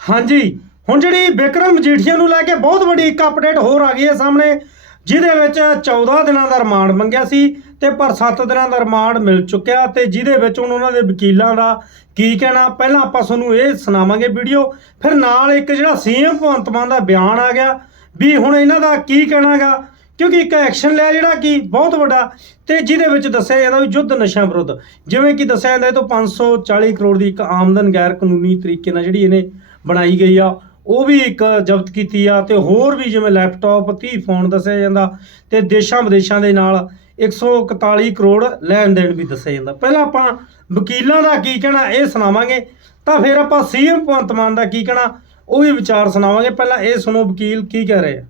ਹਾਂਜੀ, ਹੁਣ ਜਿਹੜੀ ਬਿਕਰਮ ਮਜੀਠੀਆ ਨੂੰ ਲੈ ਕੇ ਬਹੁਤ ਵੱਡੀ ਇੱਕ ਅਪਡੇਟ ਹੋਰ ਆ ਗਈ ਹੈ ਸਾਹਮਣੇ, ਜਿਹਦੇ ਵਿੱਚ 14 ਦਿਨਾਂ ਦਾ ਰਿਮਾਂਡ ਮੰਗਿਆ ਸੀ ਤੇ ਪਰ 7 ਦਿਨਾਂ ਦਾ ਰਿਮਾਂਡ ਮਿਲ ਚੁੱਕਿਆ ਤੇ ਜਿਹਦੇ ਵਿੱਚ ਹੁਣ ਉਹਨਾਂ ਦੇ ਵਕੀਲਾਂ ਦਾ ਕੀ ਕਹਿਣਾ, ਪਹਿਲਾਂ ਆਪਾਂ ਤੁਹਾਨੂੰ ਇਹ ਸੁਣਾਵਾਂਗੇ ਵੀਡੀਓ, ਫਿਰ ਨਾਲ ਇੱਕ ਜਿਹੜਾ ਸੀਐਮ ਭਗਵੰਤ ਮਾਨ ਦਾ ਬਿਆਨ ਆ ਗਿਆ, ਵੀ ਹੁਣ ਇਹਨਾਂ ਦਾ ਕੀ ਕਹਿਣਾਗਾ, ਕਿਉਂਕਿ ਇੱਕ ਐਕਸ਼ਨ ਲਿਆ ਜਿਹੜਾ ਕਿ ਬਹੁਤ ਵੱਡਾ, ਤੇ ਜਿਹਦੇ ਵਿੱਚ ਦੱਸਿਆ ਜਾਂਦਾ ਵੀ ਯੁੱਧ ਨਸ਼ਾ ਵਿਰੁੱਧ, ਜਿਵੇਂ ਕਿ ਦੱਸਿਆ ਜਾਂਦਾ ਇਹ ਤੋਂ 540 ਕਰੋੜ ਦੀ ਇੱਕ ਆਮਦਨ ਗੈਰ ਕਾਨੂੰਨੀ ਤਰੀਕੇ ਨਾਲ ਜਿਹੜੀ ਇਹਨੇ ਬਣਾਈ ਗਈ ਆ। ਉਹ ਵੀ ਇੱਕ ਜ਼ਬਤ ਕੀਤੀ ਆ ਤੇ ਹੋਰ ਵੀ ਜਿਵੇਂ ਲੈਪਟਾਪ 30 ਫੋਨ ਦੱਸਿਆ ਜਾਂਦਾ ਤੇ ਦੇਸ਼ਾਂ ਵਿਦੇਸ਼ਾਂ ਦੇ ਨਾਲ 141 ਕਰੋੜ ਲੈਣ ਦੇਣ ਵੀ ਦੱਸਿਆ ਜਾਂਦਾ। ਪਹਿਲਾਂ ਆਪਾਂ ਵਕੀਲਾਂ ਦਾ ਕੀ ਕਹਿਣਾ ਇਹ ਸੁਣਾਵਾਂਗੇ, ਤਾਂ ਫਿਰ ਆਪਾਂ ਸੀਐਮ ਭਗਵੰਤ ਮਾਨ ਦਾ ਕੀ ਕਹਿਣਾ, ਉਹ ਵੀ ਵਿਚਾਰ ਸੁਣਾਵਾਂਗੇ। ਪਹਿਲਾਂ ਇਹ ਸੁਣੋ ਵਕੀਲ ਕੀ ਕਹਿ ਰਹੇ ਆ।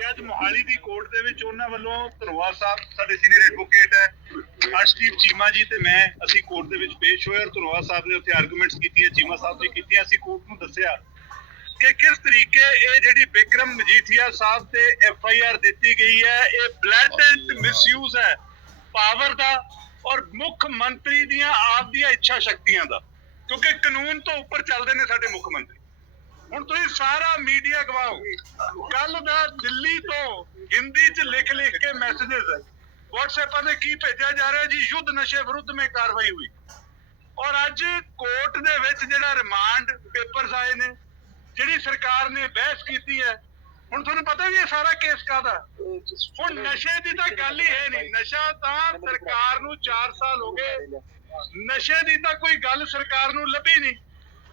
ਤੇ ਅੱਜ ਮੋਹਾਲੀ ਦੀ ਕੋਰਟ ਦੇ ਵਿੱਚ ਉਹਨਾਂ ਵੱਲੋਂ ਧਰੋਆ ਸਾਹਿਬ, ਸਾਡੇ ਸੀਨੀਅਰ ਐਡਵੋਕੇਟ ਹੈ ਅਰਸ਼ਦੀਪ ਚੀਮਾ ਜੀ ਤੇ ਮੈਂ ਅਸੀਂ ਕੋਰਟ ਦੇ ਵਿੱਚ ਪੇਸ਼ ਹੋਏ ਔਰ ਧਰੋਆ ਸਾਹਿਬ ਨੇ ਉੱਥੇ ਆਰਗੂਮੈਂਟਸ ਕੀਤੀਆਂ, ਚੀਮਾ ਸਾਹਿਬ ਨੇ ਕੀਤੀਆਂ, ਅਸੀਂ ਕੋਰਟ ਨੂੰ ਦੱਸਿਆ ਕਿ ਕਿਸ ਤਰੀਕੇ ਇਹ ਜਿਹੜੀ ਵਿਕਰਮ ਮਜੀਠੀਆ ਸਾਹਿਬ ਤੇ ਐਫ ਆਈ ਆਰ ਦਿੱਤੀ ਗਈ ਹੈ, ਇਹ ਬਲੈਂਡੈਂਟ ਮਿਸਯੂਜ਼ ਹੈ ਪਾਵਰ ਦਾ ਔਰ ਮੁੱਖ ਮੰਤਰੀ ਦੀਆਂ ਆਪ ਦੀਆਂ ਇੱਛਾ ਸ਼ਕਤੀਆਂ ਦਾ, ਕਿਉਂਕਿ ਕਾਨੂੰਨ ਤੋਂ ਉੱਪਰ ਚੱਲਦੇ ਨੇ ਸਾਡੇ ਮੁੱਖ ਮੰਤਰੀ। ਹੁਣ ਤੁਸੀਂ ਸਾਰਾ ਮੀਡੀਆ ਗਵਾਓ ਕੱਲ ਦਾ ਦਿੱਲੀ ਤੋਂ ਹਿੰਦੀ ਚ ਲਿਖ ਲਿਖ ਕੇ ਮੈਸੇजेस WhatsApp ਤੇ ਕੀ ਭੇਜਿਆ ਜਾ ਰਿਹਾ ਜੀ? ਯੁੱਧ ਨਸ਼ੇ ਵਿਰੁੱਧ ਮੇ ਕਾਰਵਾਈ ਹੋਈ। ਔਰ ਅੱਜ ਕੋਰਟ ਦੇ ਵਿੱਚ ਜਿਹੜਾ ਰਿਮਾਂਡ ਪੇਪਰਸ ਆਏ ਨੇ, ਜਿਹੜੀ ਸਰਕਾਰ ਨੇ ਬਹਿਸ ਕੀਤੀ ਹੈ, ਹੁਣ ਤੁਹਾਨੂੰ ਪਤਾ ਵੀ ਇਹ ਸਾਰਾ ਕੇਸ ਕਾਦਾ ਹੁਣ ਨਸ਼ੇ ਦੀ ਤਾਂ ਗੱਲ ਹੀ ਹੈ ਨਹੀਂ। ਨਸ਼ਾ ਤਾਂ ਸਰਕਾਰ ਨੂੰ 4 ਸਾਲ ਹੋ ਗਏ। ਨਸ਼ੇ ਦੀ ਤਾਂ ਕੋਈ ਗੱਲ ਸਰਕਾਰ ਨੂੰ ਲੱਭੀ ਨਹੀਂ।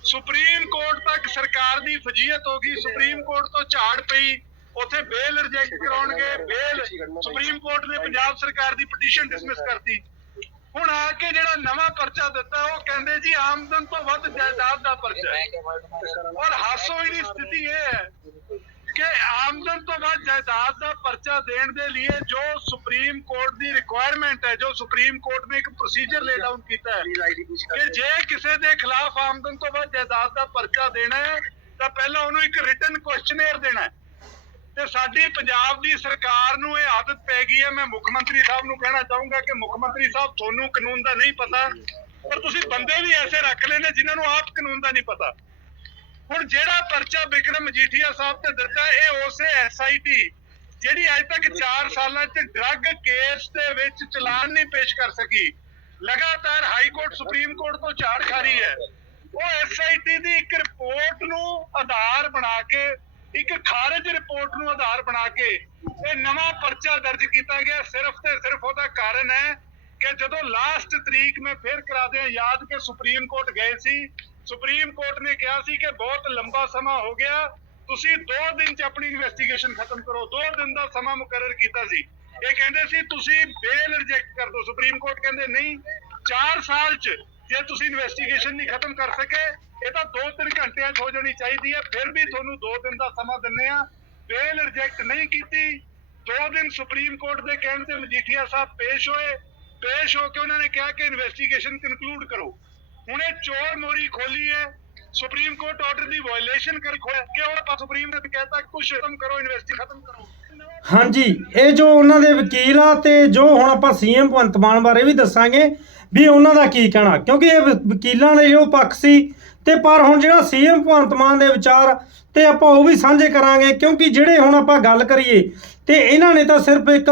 ਸੁਪਰੀਮ ਕੋਰਟ ਤੱਕ ਸਰਕਾਰ ਦੀ ਫਜੀਅਤ ਹੋ ਗਈ, ਸੁਪਰੀਮ ਕੋਰਟ ਤੋਂ ਝਾੜ ਪਈ, ਉੱਥੇ ਬੇਲ ਰਿਜੈਕਟ ਕਰਾਉਣਗੇ ਬੇਲ ਸੁਪਰੀਮ ਕੋਰਟ ਨੇ ਪੰਜਾਬ ਸਰਕਾਰ ਦੀ ਪਟੀਸ਼ਨ ਡਿਸਮਿਸ ਕਰਤੀ। ਹੁਣ ਆ ਕੇ ਜਿਹੜਾ ਨਵਾਂ ਪਰਚਾ ਦਿੱਤਾ, ਉਹ ਕਹਿੰਦੇ ਜੀ ਆਮਦਨ ਤੋਂ ਵੱਧ ਜਾਇਦਾਦ ਦਾ ਪਰਚਾ ਔਰ ਹਾਸੋ ਦੀ ਸਥਿਤੀ ਇਹ ਹੈ ਕਿ ਆਮਦਨ ਤੋਂ ਵੱਧ ਜਾਇਦਾਦ ਦਾ ਪਰਚਾ ਦੇਣ ਦੇ ਲਈ ਜੋ ਸੁਪਰੀਮ ਕੋਰਟ ਦੀ ਰਿਕੁਆਇਰਮੈਂਟ ਹੈ ਜੋ ਸੁਪਰੀਮ ਕੋਰਟ ਨੇ ਇੱਕ ਪ੍ਰੋਸੀਜਰ ਲੇ ਡਾਊਨ ਕੀਤਾ ਹੈ ਕਿ ਜੇ ਕਿਸੇ ਦੇ ਖਿਲਾਫ ਆਮਦਨ ਤੋਂ ਵੱਧ ਜਾਇਦਾਦ ਦਾ ਪਰਚਾ ਦੇਣਾ ਹੈ ਤਾਂ ਪਹਿਲਾਂ ਉਹਨੂੰ ਇੱਕ ਰਿਟਨ ਕੁਐਸਚਨੇਅਰ ਦੇਣਾ ਹੈ। ਤੇ ਸਾਡੀ ਪੰਜਾਬ ਦੀ ਸਰਕਾਰ ਨੂੰ ਇਹ ਆਦਤ ਪੈ ਗਈ ਹੈ ਮੈਂ ਮੁੱਖ ਮੰਤਰੀ ਸਾਹਿਬ ਨੂੰ ਕਹਿਣਾ ਚਾਹੂੰਗਾ ਕਿ ਮੁੱਖ ਮੰਤਰੀ ਸਾਹਿਬ ਤੁਹਾਨੂੰ ਕਾਨੂੰਨ ਦਾ ਨਹੀਂ ਪਤਾ ਪਰ ਤੁਸੀਂ ਬੰਦੇ ਵੀ ਐਸੇ ਰੱਖ ਲਏ ਨੇ ਜਿਨ੍ਹਾਂ ਨੂੰ ਆਪ ਕਾਨੂੰਨ ਦਾ ਨਹੀਂ ਪਤਾ। ਹੁਣ ਜਿਹੜਾ ਪਰਚਾ ਵਿਕਰਮ ਮਜੀਠੀਆ ਸਾਹਿਬ ਤੇ ਦਿੱਤਾ, ਇਹ ਉਸੇ ਐਸਆਈਟੀ ਜਿਹੜੀ ਅੱਜ ਤੱਕ 4 ਸਾਲਾਂ 'ਚ ਡਰੱਗ ਕੇਸ ਦੇ ਵਿੱਚ ਚਲਾਨ ਨਹੀਂ ਪੇਸ਼ ਕਰ ਸਕੀ। ਲਗਾਤਾਰ ਹਾਈ ਕੋਰਟ ਸੁਪਰੀਮ ਕੋਰਟ ਤੋਂ ਝਾੜ ਖਾ ਰਹੀ ਹੈ। ਉਹ ਐਸਆਈਟੀ ਦੀ ਇੱਕ ਰਿਪੋਰਟ ਨੂੰ ਆਧਾਰ ਬਣਾ ਕੇ, ਇੱਕ ਖਾਰਜ ਰਿਪੋਰਟ ਨੂੰ ਆਧਾਰ ਬਣਾ ਕੇ ਇਹ ਨਵਾਂ ਪਰਚਾ ਦਰਜ ਕੀਤਾ ਗਿਆ। ਸਿਰਫ ਤੇ ਸਿਰਫ ਉਹਦਾ ਕਾਰਨ ਹੈ ਕਿ ਜਦੋਂ ਲਾਸਟ ਤਰੀਕ ਮੈਂ ਫੇਰ ਕਰਾ ਦਿਆਂ, ਯਾਦ ਕਿ ਸੁਪਰੀਮ ਕੋਰਟ ਗਏ ਸੀ ਸੁਪਰੀਮ ਕੋਰਟ ਨੇ ਕਿਹਾ ਸੀ ਕਿ ਬਹੁਤ ਲੰਬਾ ਸਮਾਂ ਹੋ ਗਿਆ। ਤੁਸੀਂ 2 ਦਿਨ ਚ ਆਪਣੀ ਇਨਵੈਸਟੀਗੇਸ਼ਨ ਖਤਮ ਕਰੋ। 2 ਦਿਨ ਦਾ ਸਮਾਂ ਮੁਕਰਰ ਕੀਤਾ ਸੀ। ਇਹ ਕਹਿੰਦੇ ਸੀ, ਤੁਸੀਂ ਬੇਲ ਰਿਜੈਕਟ ਕਰ ਦਿਓ। ਸੁਪਰੀਮ ਕੋਰਟ ਕਹਿੰਦੇ, ਨਹੀਂ 4 ਸਾਲ ਚ ਜੇ ਤੁਸੀਂ ਇਨਵੈਸਟੀਗੇਸ਼ਨ ਨਹੀਂ ਖਤਮ ਕਰ ਸਕੇ, ਇਹ ਤਾਂ 2-3 ਘੰਟਿਆਂ ਚ ਹੋ ਜਾਣੀ ਚਾਹੀਦੀ ਹੈ। ਫਿਰ ਵੀ ਤੁਹਾਨੂੰ 2 ਦਿਨ ਦਾ ਸਮਾਂ ਦਿੰਨੇ ਆ ਬੇਲ ਰਿਜੈਕਟ ਨਹੀਂ ਕੀਤੀ। 2 ਦਿਨ ਸੁਪਰੀਮ ਕੋਰਟ ਦੇ ਕਹਿਣ ਤੇ ਮਜੀਠੀਆ ਸਾਹਿਬ ਪੇਸ਼ ਹੋਏ। ਪੇਸ਼ ਹੋ ਕੇ ਉਹਨਾਂ ਨੇ ਕਿਹਾ ਕਿ ਇਨਵੈਸਟੀਗੇਸ਼ਨ ਕਨਕਲੂਡ ਕਰੋ। ਹੁਣ ਚੋਰ ਮੋਰੀ ਖੋਲੀ ਹੈ, ਸੁਪਰੀਮ ਕੋਰਟ ਆਰਡਰ ਦੀ ਵਾਇਲੇਸ਼ਨ ਕਰ ਖੋਇਆ ਕਿ ਉਹ ਆਪਾਂ ਸੁਪਰੀਮ ਨੇ ਕਹਿਤਾ ਕੁਝ ਖਤਮ ਕਰੋ ਇਨਵੈਸਟੀ ਖਤਮ ਕਰੋ। ਹਾਂਜੀ, ਇਹ ਜੋ ਉਹਨਾਂ ਦੇ ਵਕੀਲ ਆ ਤੇ ਜੋ ਹੁਣ ਆਪਾਂ ਸੀਐਮ ਭਗਵੰਤ ਮਾਨ ਬਾਰੇ ਵੀ ਦੱਸਾਂਗੇ ਵੀ ਉਹਨਾਂ ਦਾ ਕੀ ਕਹਿਣਾ। ਕਿਉਂਕਿ ਇਹ ਵਕੀਲਾਂ ਦੇ ਜੋ ਪੱਖ ਸੀ ਤੇ ਪਰ ਹੁਣ ਜਿਹੜਾ ਸੀਐਮ ਭਗਵੰਤ ਮਾਨ ਦੇ ਵਿਚਾਰ ਤੇ ਆਪਾਂ ਉਹ ਵੀ ਸਾਂਝੇ ਕਰਾਂਗੇ, ਕਿਉਂਕਿ ਜਿਹੜੇ ਹੁਣ ਆਪਾਂ ਗੱਲ ਕਰੀਏ ਤੇ ਇਹਨਾਂ ਨੇ ਤਾਂ ਸਿਰਫ ਇੱਕ,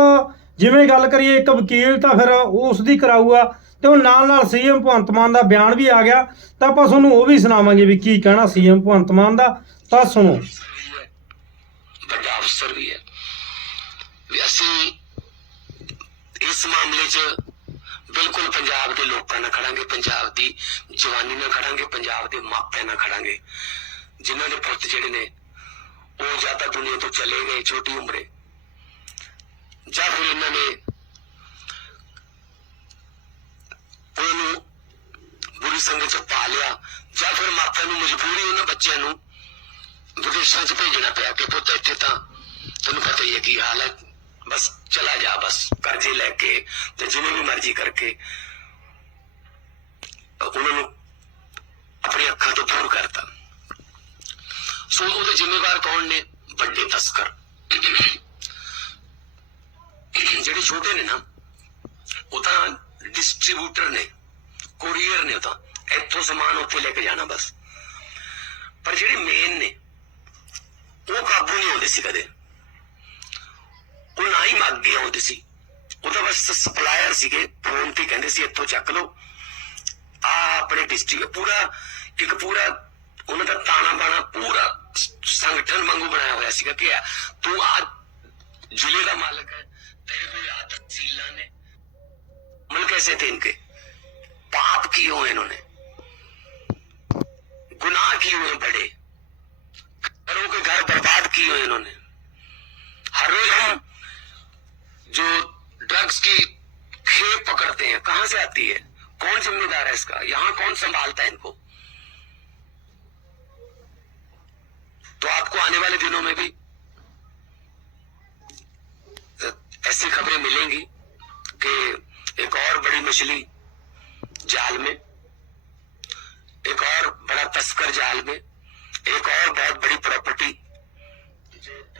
ਜਿਵੇਂ ਗੱਲ ਕਰੀਏ ਇੱਕ ਵਕੀਲ ਤਾਂ ਫਿਰ ਉਸ ਦੀ ਕਰਾਊਗਾ। ਤੇ ਉਹ ਨਾਲ ਨਾਲ ਸੀਐਮ ਭਗਵੰਤ ਮਾਨ ਦਾ ਬਿਆਨ ਵੀ ਆ ਗਿਆ, ਤਾਂ ਆਪਾਂ ਤੁਹਾਨੂੰ ਉਹ ਵੀ ਸੁਣਾਵਾਂਗੇ ਵੀ ਕੀ ਕਹਿਣਾ ਸੀਐਮ ਭਗਵੰਤ ਮਾਨ ਦਾ, ਤਾਂ ਸੁਣੋ। ਵੱਡਾ ਅਫਸਰ ਵੀ ਹੈ। ਵੀ ਅਸੀਂ ਇਸ ਮਾਮਲੇ 'ਚ ਬਿਲਕੁਲ ਪੰਜਾਬ ਦੇ ਲੋਕਾਂ ਨਾਲ ਖੜਾਂਗੇ, ਪੰਜਾਬ ਦੀ ਜਵਾਨੀ ਨਾਲ ਖੜਾਂਗੇ, ਪੰਜਾਬ ਦੇ ਮਾਪਿਆਂ ਨਾਲ ਖੜਾਂਗੇ। ਜਿਨ੍ਹਾਂ ਦੇ ਪੁੱਤ ਜਿਹੜੇ ਨੇ, ਉਹ ਜਾਂ ਤਾਂ ਦੁਨੀਆ ਤੋਂ ਚਲੇ ਗਏ, ਛੋਟੀ ਉਮਰੇ। ਜਾਂ ਫਿਰ ਇਹਨਾਂ ਨੇ ਉਹਨੂੰ ਬੁਰੀ ਸੰਗਤ 'ਚ ਪਾ ਲਿਆ ਜਾਂ ਫਿਰ ਮਾਪਿਆਂ ਨੂੰ ਮਜਬੂਰੀ ਉਹਨਾਂ ਬੱਚਿਆਂ ਨੂੰ ਵਿਦੇਸ਼ਾਂ 'ਚ ਭੇਜਣਾ ਪਿਆ ਕਿ ਪੁੱਤ ਇੱਥੇ ਤਾਂ ਤੈਨੂੰ ਪਤਾ ਹੀ ਹੈ ਕੀ ਹਾਲ ਹੈ। ਬਸ ਚਲਾ ਜਾ, ਬਸ ਕਰਜ਼ੇ ਲੈ ਕੇ ਤੇ ਜਿਵੇਂ ਵੀ ਮਰਜ਼ੀ ਕਰਕੇ ਉਹਨਾਂ ਨੂੰ ਆਪਣੀ ਅੱਖਾਂ ਤੋਂ ਦੂਰ ਕਰਤਾ। ਸੋ ਉਹਦੇ ਜ਼ਿੰਮੇਵਾਰ ਕੌਣ ਨੇ? ਵੱਡੇ ਤਸਕਰ। ਜਿਹੜੇ ਛੋਟੇ ਨੇ ਨਾ, ਉਹ ਤਾਂ ਡਿਸਟ੍ਰੀਬਿਊਟਰ ਨੇ ਕੋਰੀਅਰ ਨੇ ਉਹ ਤਾਂ। ਇੱਥੋਂ ਸਮਾਨ ਉੱਥੇ ਲੈ ਕੇ ਜਾਣਾ ਬਸ ਪਰ ਪਰ ਜਿਹੜੇ ਮੇਨ ਨੇ ਉਹ ਕਾਬੂ ਨਹੀਂ ਹੁੰਦੇ ਸੀ ਕਦੇ ਉਹ ਨਾ ਹੀ ਮੱਗੇ ਆਉਂਦੇ ਸੀ ਉਹਦਾ ਬਸ ਸਪਲਾਇਰ ਸੀਗੇ ਫੋਨ ਤੇ ਕਹਿੰਦੇ ਸੀ ਇੱਥੋਂ ਚੱਕ ਲਓ ਆ ਆਪਣੇ ਡਿਸਟ੍ਰਿਕਟ ਪੂਰਾ ਇੱਕ ਪੂਰਾ ਉਹਨਾਂ ਦਾ ਤਾਣਾ ਬਾਣਾ ਪੂਰਾ ਸ- ਸੰਗਠਨ ਵਾਂਗੂ ਬਣਾਇਆ ਹੋਇਆ ਸੀਗਾ ਕਿ ਆ, ਤੂੰ ਆ ਜ਼ਿਲ੍ਹੇ ਦਾ ਮਾਲਕ ਹੈ तेरे को याद तहसीलां ने मन कैसे थे इनके पाप किए हुए इन्होंने गुनाह किए हुए बड़े घरों के घर बर्बाद किए हुए इन्होंने। हर रोज हम जो ड्रग्स की खेप पकड़ते हैं, कहाँ से आती है? कौन जिम्मेदार है इसका? यहाँ कौन संभालता है इनको? तो आपको आने वाले दिनों में भी ऐसी खबरें मिलेंगी कि एक और बड़ी मछली जाल में एक और बहुत बड़ी प्रॉपर्टी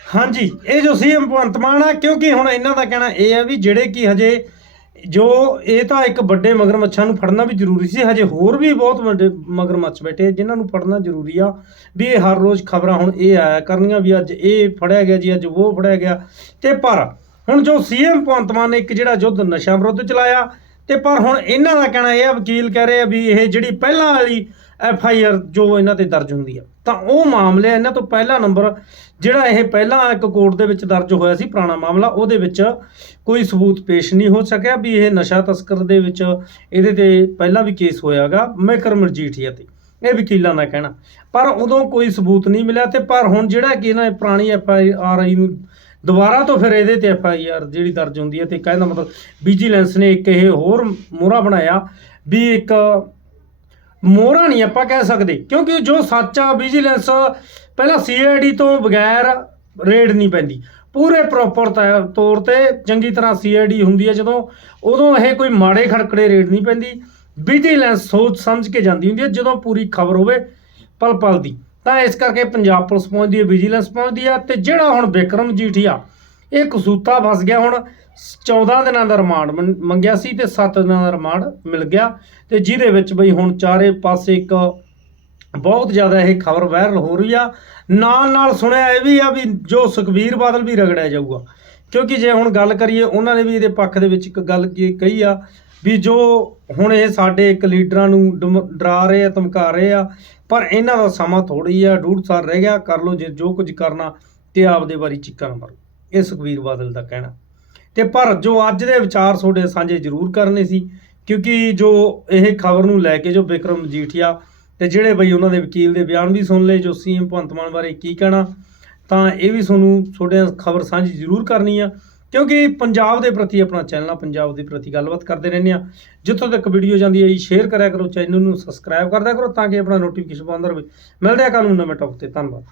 ਹਾਂਜੀ ਇਹ ਜੋ ਸੀਐਮ ਭਗਵੰਤ ਮਾਨ ਆ ਕਿਉਂਕਿ ਹੁਣ ਇਹਨਾਂ ਦਾ ਕਹਿਣਾ ਇਹ ਆ ਵੀ ਜਿਹੜੇ ਕਿ ਹਜੇ ਜੋ ਇਹ ਤਾਂ ਇੱਕ ਵੱਡੇ ਮਗਰਮੱਛਾਂ ਨੂੰ ਫੜਨਾ ਵੀ ਜ਼ਰੂਰੀ ਸੀ ਹਜੇ ਹੋਰ ਵੀ ਬਹੁਤ ਵੱਡੇ ਮਗਰਮੱਛ ਬੈਠੇ ਆ, ਜਿਨ੍ਹਾਂ ਨੂੰ ਫੜਨਾ ਜ਼ਰੂਰੀ ਆ ਵੀ ਇਹ ਹਰ ਰੋਜ਼ ਖਬਰਾਂ ਹੁਣ ਇਹ ਆਇਆ ਕਰਨੀਆਂ ਵੀ ਅੱਜ ਇਹ ਫੜਿਆ ਗਿਆ ਜੀ ਅੱਜ ਉਹ ਫੜਿਆ ਗਿਆ ਤੇ ਪਰ ਹੁਣ ਜੋ ਸੀਐਮ ਭਗਵੰਤ ਮਾਨ ਨੇ ਇੱਕ ਜਿਹੜਾ ਯੁੱਧ ਨਸ਼ਾ ਵਿਰੁੱਧ ਚਲਾਇਆ ਤੇ ਪਰ ਹੁਣ ਇਹਨਾਂ ਦਾ ਕਹਿਣਾ ਇਹ ਆ, ਵਕੀਲ ਕਹਿ ਰਹੇ ਆ ਵੀ ਇਹ ਜਿਹੜੀ ਪਹਿਲਾਂ ਵਾਲੀ ਐਫ ਆਈ ਆਰ ਜੋ ਇਹਨਾਂ ਤੇ ਦਰਜ ਹੁੰਦੀ ਆ, ਤਾਂ ਉਹ ਮਾਮਲੇ ਇਹਨਾਂ ਤੋਂ ਪਹਿਲਾ ਨੰਬਰ, ਜਿਹੜਾ ਇਹ ਪਹਿਲਾਂ ਇੱਕ ਕੋਰਟ ਦੇ ਵਿੱਚ ਦਰਜ ਹੋਇਆ ਸੀ ਪੁਰਾਣਾ ਮਾਮਲਾ, ਉਹਦੇ ਵਿੱਚ ਕੋਈ ਸਬੂਤ ਪੇਸ਼ ਨਹੀਂ ਹੋ ਸਕਿਆ ਵੀ ਇਹ ਨਸ਼ਾ ਤਸਕਰ ਦੇ ਵਿੱਚ ਇਹਦੇ ਤੇ ਪਹਿਲਾਂ ਵੀ ਕੇਸ ਹੋਇਆਗਾ ਮੈਕਰ ਮਰਜੀਠੀਆ ਤੇ, ਇਹ ਵਕੀਲਾਂ ਦਾ ਕਹਿਣਾ। ਪਰ ਉਦੋਂ ਕੋਈ ਸਬੂਤ ਨਹੀਂ ਮਿਲਿਆ ਤੇ ਪਰ ਹੁਣ ਜਿਹੜਾ ਕਿ ਇਹਨਾਂ ਪੁਰਾਣੀ ਐਫ ਆਈ ਆਰ ਆਈ ਨੂੰ ਦੁਬਾਰਾ ਤੋਂ ਫਿਰ ਇਹਦੇ ਤੇ ਐਫ ਆਈ ਆਰ ਜਿਹੜੀ ਦਰਜ ਹੁੰਦੀ ਹੈ ਤੇ ਕਹਿੰਦਾ ਮਤਲਬ ਵਿਜੀਲੈਂਸ ਨੇ ਇੱਕ ਇਹ ਹੋਰ ਮੋਹਰਾ ਬਣਾਇਆ ਵੀ ਇੱਕ ਮੋਹਰਾ ਨਹੀਂ ਆਪਾਂ ਕਹਿ ਸਕਦੇ, ਕਿਉਂਕਿ ਜੋ ਸੱਚ ਆ ਵਿਜੀਲੈਂਸ ਪਹਿਲਾਂ ਸੀਆਈਡੀ ਤੋਂ ਬਗੈਰ ਰੇਡ ਨਹੀਂ ਪੈਂਦੀ। ਪੂਰੇ ਪ੍ਰੋਪਰ ਤੌਰ ਤੇ ਚੰਗੀ ਤਰ੍ਹਾਂ ਸੀਆਈਡੀ ਹੁੰਦੀ ਹੈ, ਜਦੋਂ ਉਦੋਂ ਇਹ ਕੋਈ ਮਾੜੇ ਖੜਕੜੇ ਰੇਡ ਨਹੀਂ ਪੈਂਦੀ। ਵਿਜੀਲੈਂਸ ਸੋਚ ਸਮਝ ਕੇ ਜਾਂਦੀ ਹੁੰਦੀ ਹੈ, ਜਦੋਂ ਪੂਰੀ ਖਬਰ ਹੋਵੇ ਪਲ ਪਲ ਦੀ। ਤਾਂ ਇਸ ਕਰਕੇ ਪੰਜਾਬ ਪੁਲਿਸ ਪਹੁੰਚਦੀ ਹੈ ਵਿਜੀਲੈਂਸ ਪਹੁੰਚਦੀ ਹੈ ਤੇ ਜਿਹੜਾ ਹੁਣ ਵਿਕਰਮ ਜੀਠੀਆ, ਇਹ ਕਸੂਤਾ ਫਸ ਗਿਆ ਹੁਣ 14 ਦਿਨਾਂ ਦਾ ਰਿਮਾਂਡ ਮੰ- ਮੰਗਿਆ ਸੀ ਤੇ 7 ਦਿਨਾਂ ਦਾ ਰਿਮਾਂਡ ਮਿਲ ਗਿਆ ਤੇ ਜਿਹਦੇ ਵਿੱਚ ਬਈ ਹੁਣ ਚਾਰੇ ਪਾਸੇ ਇੱਕ ਬਹੁਤ ਜ਼ਿਆਦਾ ਇਹ ਖਬਰ ਵਾਇਰਲ ਹੋ ਰਹੀ ਆ। ਨਾਲ ਨਾਲ ਸੁਣਿਆ ਇਹ ਵੀ ਆ ਵੀ ਜੋ ਸੁਖਬੀਰ ਬਾਦਲ ਵੀ ਰਗੜਿਆ ਜਾਊਗਾ। ਕਿਉਂਕਿ ਜੇ ਹੁਣ ਗੱਲ ਕਰੀਏ, ਉਹਨਾਂ ਨੇ ਵੀ ਇਹਦੇ ਪੱਖ ਦੇ ਵਿੱਚ ਇੱਕ ਗੱਲ ਕੀ ਕਹੀ ਆ ਵੀ ਜੋ ਹੁਣ ਇਹ ਸਾਡੇ ਇੱਕ ਲੀਡਰਾਂ ਨੂੰ ਡਮ- ਡਰਾ ਰਹੇ ਆ, ਧਮਕਾ ਰਹੇ ਆ ਪਰ ਇਹਨਾਂ ਦਾ ਸਮਾਂ ਥੋੜੀ ਆ ਡੂਢ ਸਾਲ ਰਹਿ ਗਿਆ। ਕਰ ਲਓ ਜੇ ਜੋ ਕੁਝ ਕਰਨਾ ਤੇ ਆਪਦੇ ਬਾਰੇ ਚਿੱਕਾ ਨਾ ਮਾਰੋ। ਇਹ ਸੁਖਬੀਰ ਬਾਦਲ ਦਾ ਕਹਿਣਾ। ਤੇ ਪਰ ਜੋ ਅੱਜ ਦੇ ਵਿਚਾਰ ਤੁਹਾਡੇ ਸਾਂਝੇ ਜ਼ਰੂਰ ਕਰਨੇ ਸੀ, ਕਿਉਂਕਿ ਜੋ ਇਹ ਖਬਰ ਨੂੰ ਲੈ ਕੇ ਜੋ ਵਿਕਰਮ ਮਜੀਠੀਆ ਤੇ ਜਿਹੜੇ ਬਈ ਉਹਨਾਂ ਦੇ ਵਕੀਲ ਦੇ ਬਿਆਨ ਵੀ ਸੁਣ ਲਏ, ਜੋ ਸੀਐਮ ਭਗਵੰਤ ਮਾਨ ਬਾਰੇ ਕੀ ਕਹਿਣਾ, ਤਾਂ ਇਹ ਵੀ ਤੁਹਾਨੂੰ ਤੁਹਾਡੇ ਖਬਰ ਸਾਂਝੀ ਜ਼ਰੂਰ ਕਰਨੀ ਆ। ਕਿਉਂਕਿ ਪੰਜਾਬ ਦੇ ਪ੍ਰਤੀ ਆਪਣਾ ਚੈਨਲ ਆ, ਪੰਜਾਬ ਦੇ ਪ੍ਰਤੀ ਗੱਲਬਾਤ ਕਰਦੇ ਰਹਿੰਦੇ ਆ। ਜਿੱਥੋਂ ਤੱਕ ਵੀਡੀਓ ਜਾਂਦੀ ਹੈ ਜੀ ਸ਼ੇਅਰ ਕਰਿਆ ਕਰੋ ਚੈਨਲ ਨੂੰ ਸਬਸਕ੍ਰਾਈਬ ਕਰਦਿਆ ਕਰੋ ਤਾਂ ਕਿ ਆਪਣਾ ਨੋਟੀਫਿਕੇਸ਼ਨ ਬੰਦ ਰਹੇ। ਮਿਲਦੇ ਆ ਕੱਲ ਨੂੰ ਨਵੇਂ ਟੌਪਿਕ ਤੇ, ਧੰਨਵਾਦ।